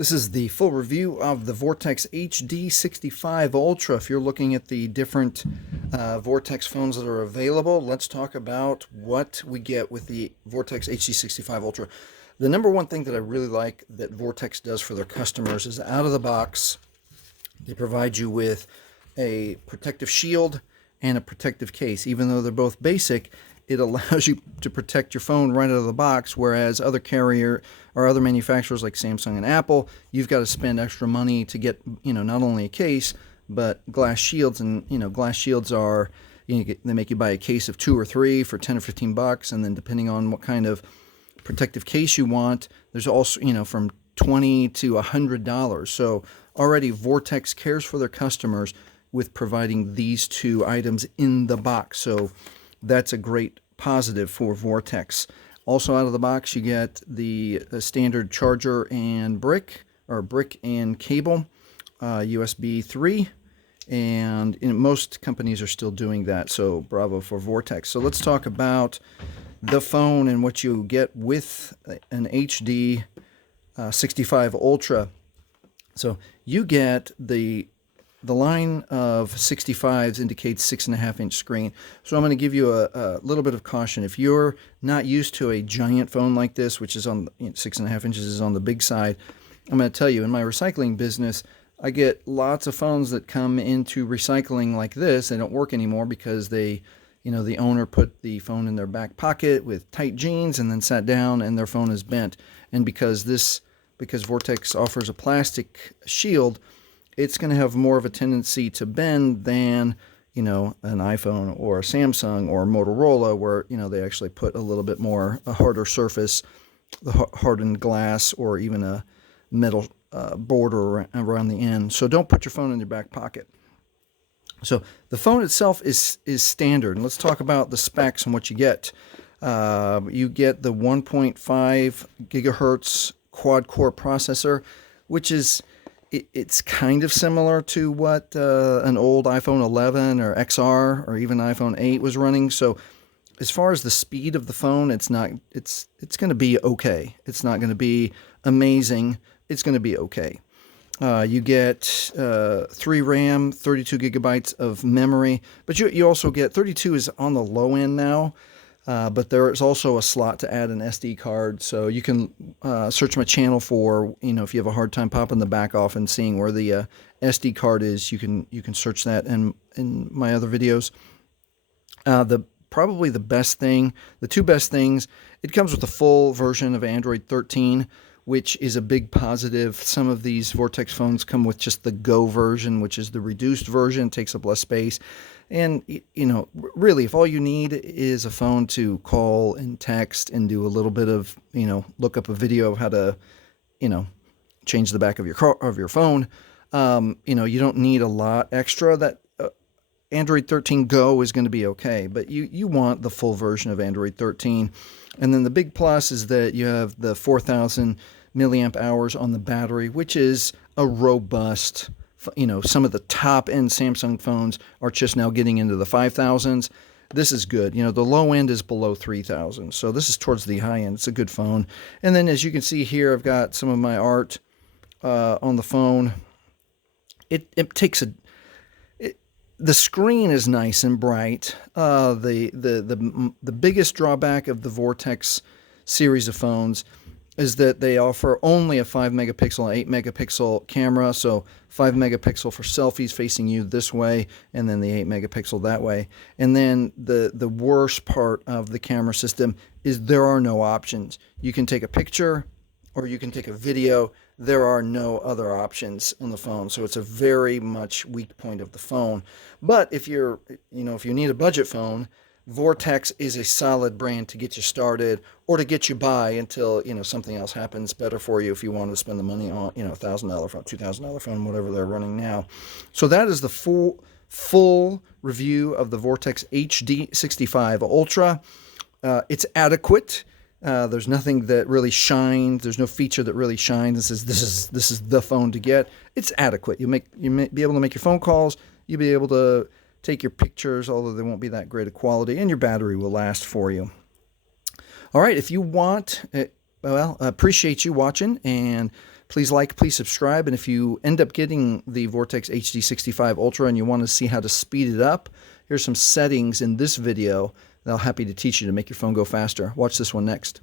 This is the full review of the Vortex HD65 Ultra. If you're looking at the different Vortex phones that are available, let's talk about what we get with the Vortex HD65 Ultra. The number one thing that I really like that Vortex does for their customers is out of the box, they provide you with a protective shield and a protective case. Even though they're both basic, it allows you to protect your phone right out of the box, whereas other carrier or other manufacturers like Samsung and Apple, you've got to spend extra money to get, not only a case, but glass shields. And, glass shields are, they make you buy a case of 2 or 3 for 10 or 15 bucks. And then depending on what kind of protective case you want, there's also, from $20 to $100. So already Vortex cares for their customers with providing these two items in the box. So that's a great positive for Vortex. Also out of the box, you get the standard charger and brick and cable, USB 3, and most companies are still doing that, so bravo for Vortex. So let's talk about the phone and what you get with an HD 65 Ultra. So you get the line of 65s indicates 6.5-inch screen. So I'm going to give you a little bit of caution. If you're not used to a giant phone like this, which is on 6.5 inches is on the big side, I'm going to tell you, in my recycling business, I get lots of phones that come into recycling like this. They don't work anymore because the owner put the phone in their back pocket with tight jeans and then sat down and their phone is bent. And because Vortex offers a plastic shield, it's going to have more of a tendency to bend than, an iPhone or a Samsung or a Motorola, where, they actually put a little bit more, a harder surface, the hardened glass, or even a metal border around the end. So don't put your phone in your back pocket. So the phone itself is standard. And let's talk about the specs and what you get. You get the 1.5 gigahertz quad-core processor, which is... It's kind of similar to what an old iPhone 11 or XR or even iPhone 8 was running. So as far as the speed of the phone, it's going to be okay. It's not going to be amazing. It's going to be okay. You get 3 RAM, 32 gigabytes of memory, but you also get 32 is on the low end now. But there is also a slot to add an SD card, so you can search my channel for, if you have a hard time popping the back off and seeing where the SD card is, you can search that in my other videos. Probably the best thing, the two best things, it comes with a full version of Android 13, which is a big positive. Some of these Vortex phones come with just the Go version, which is the reduced version, takes up less space. And, really, if all you need is a phone to call and text and do a little bit of, look up a video of how to, change the back of your phone, you don't need a lot extra. That Android 13 Go is going to be okay, but you want the full version of Android 13. And then the big plus is that you have the 4,000 milliamp hours on the battery, which is a robust. Some of the top-end Samsung phones are just now getting into the 5,000s. This is good. The low end is below 3,000, so this is towards the high end. It's a good phone. And then, as you can see here, I've got some of my art on the phone. It takes the screen is nice and bright. The biggest drawback of the Vortex series of phones is that they offer only a 5 megapixel, 8 megapixel camera. So 5 megapixel for selfies facing you this way, and then the 8 megapixel that way. And then the worst part of the camera system is there are no options. You can take a picture or you can take a video. There are no other options on the phone. So it's a very much weak point of the phone. But if you need a budget phone, Vortex is a solid brand to get you started or to get you by until, something else happens better for you if you want to spend the money on, $1,000 phone, $2,000 phone, whatever they're running now. So that is the full review of the Vortex HD65 Ultra. It's adequate. There's nothing that really shines. There's no feature that really shines and says this is the phone to get. It's adequate. You may be able to make your phone calls. You'll be able to take your pictures, although they won't be that great of quality, and your battery will last for you. All right, if you want, I appreciate you watching, and Please like, please subscribe, and if you end up getting the Vortex HD65 Ultra and you want to see how to speed it up, here's some settings in this video that I'll be happy to teach you to make your phone go faster. Watch this one next.